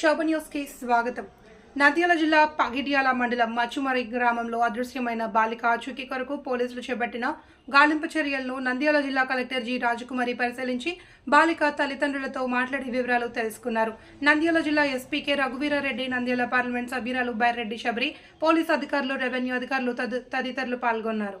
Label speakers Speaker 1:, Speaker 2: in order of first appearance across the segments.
Speaker 1: శోభ న్యూస్కి స్వాగతం. నంద్యాల జిల్లా పగిడ్యాల మండలం మచ్చుమరి గ్రామంలో అదృశ్యమైన బాలిక ఆచూకీ కొరకు పోలీసులు చేపట్టిన గాలింపు చర్యలను నంద్యాల జిల్లా కలెక్టర్ జి రాజకుమారి పరిశీలించి బాలిక తల్లిదండ్రులతో మాట్లాడి వివరాలు తెలుసుకున్నారు. నంద్యాల జిల్లా SP K Raghuveera Reddy Nandyal parliament సభ్యురాలు బైరెడ్డి శబరి పోలీస్ అధికారులు రెవెన్యూ అధికారులు తది- తదితరులు పాల్గొన్నారు.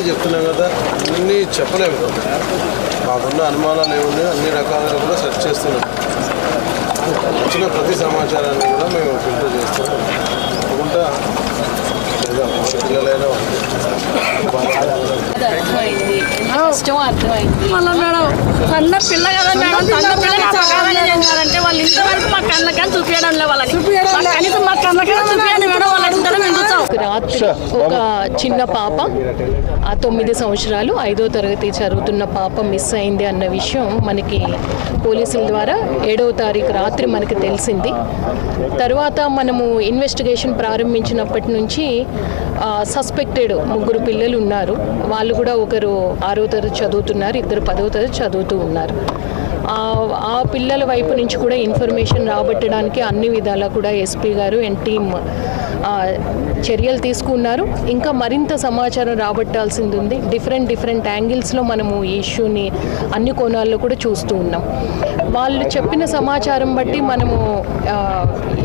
Speaker 2: అదే చెప్తున్నాం కదా అన్నీ చెప్పలేము. మాకున్న అనుమానాలు ఏమున్నాయో అన్ని రకాలుగా కూడా సెర్చ్ చేస్తున్నాం. వచ్చిన ప్రతి సమాచారాన్ని కూడా మేము ఫిల్టర్ చేస్తున్నాం.
Speaker 3: మళ్ళీ మేడం కన్న పిల్ల కదా మేడం. పిల్లకి చేశారంటే వాళ్ళు ఇంతవరకు మా కళ్ళకని చూపించడం వాళ్ళని. మా కనీసం మా కళ్ళకైనా చూపించండి మేడం.
Speaker 4: రాత్రి ఒక చిన్న పాప ఆ తొమ్మిది సంవత్సరాలు ఐదో తరగతి చదువుతున్న పాప మిస్ అయింది అన్న విషయం మనకి పోలీసుల ద్వారా ఏడవ తారీఖు రాత్రి మనకి తెలిసింది. తర్వాత మనము ఇన్వెస్టిగేషన్ ప్రారంభించినప్పటి నుంచి సస్పెక్టెడ్ ముగ్గురు పిల్లలు ఉన్నారు. వాళ్ళు కూడా ఒకరు ఆరో తరగతి చదువుతున్నారు ఇద్దరు పదో తరగతి చదువుతూ ఉన్నారు. ఆ- పిల్లల వైపు నుంచి కూడా ఇన్ఫర్మేషన్ రాబట్టడానికి అన్ని విధాలా కూడా ఎస్పీ గారు అండ్ టీమ్ చర్యలు తీసుకున్నారు. ఇంకా మరింత సమాచారం రాబట్టాల్సింది ఉంది డిఫరెంట్ డిఫరెంట్ యాంగిల్స్లో మనము ఈ ఇష్యూని అన్ని కోణాల్లో కూడా చూస్తూ ఉన్నాం. వాళ్ళు చెప్పిన సమాచారం బట్టి మనము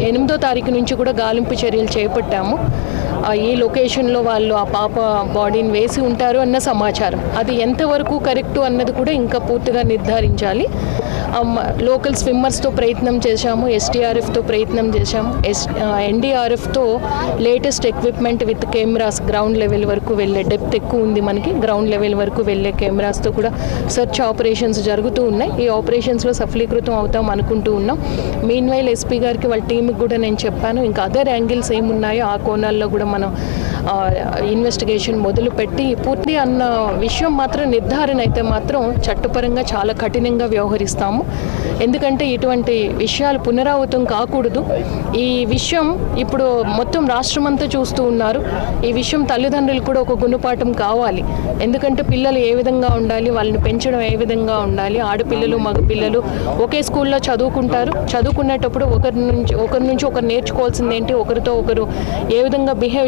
Speaker 4: ఎనిమిదో తారీఖు నుంచి కూడా గాలింపు చర్యలు చేపట్టాము. ఏ ఈ లొకేషన్లో వాళ్ళు ఆ పాప బాడీని వేసి ఉంటారు అన్న సమాచారం. అది ఎంతవరకు కరెక్టు అన్నది కూడా ఇంకా పూర్తిగా నిర్ధారించాలి. లోకల్ స్విమ్మర్స్తో ప్రయత్నం చేశాము ఎస్టీఆర్ఎఫ్తో ప్రయత్నం చేశాము. S ఎన్డీఆర్ఎఫ్తో latest equipment with cameras ground level వరకు వెళ్ళే డెప్త్ ఎక్కువ ఉంది మనకి. గ్రౌండ్ లెవెల్ వరకు వెళ్ళే కెమెరాస్తో కూడా సెర్చ్ ఆపరేషన్స్ జరుగుతూ ఉన్నాయి. ఈ ఆపరేషన్స్లో సఫలీకృతం అవుతాం అనుకుంటూ ఉన్నాం. మీన్ వైల్ ఎస్పీ గారికి వాళ్ళ టీంకి కూడా నేను చెప్పాను ఇంకా అదర్ యాంగిల్స్ ఏమున్నాయో ఆ కోణాల్లో కూడా మనం ఇన్వెస్టిగేషన్ మొదలుపెట్టి పూర్తి అన్న విషయం మాత్రం నిర్ధారణ అయితే మాత్రం చట్టపరంగా చాలా కఠినంగా వ్యవహరిస్తాము. ఎందుకంటే ఇటువంటి విషయాలు పునరావృతం కాకూడదు. ఈ విషయం ఇప్పుడు మొత్తం రాష్ట్రం అంతా చూస్తూ ఉన్నారు. ఈ విషయం తల్లిదండ్రులు కూడా ఒక గుణపాఠం కావాలి. ఎందుకంటే పిల్లలు ఏ విధంగా ఉండాలి వాళ్ళని పెంచడం ఏ విధంగా ఉండాలి ఆడపిల్లలు మగ పిల్లలు ఒకే స్కూల్లో చదువుకుంటారు. చదువుకునేటప్పుడు ఒకరి నుంచి ఒకరి నుంచి ఒకరు నేర్చుకోవాల్సింది ఏంటి ఒకరితో ఒకరు ఏ విధంగా బిహేవ్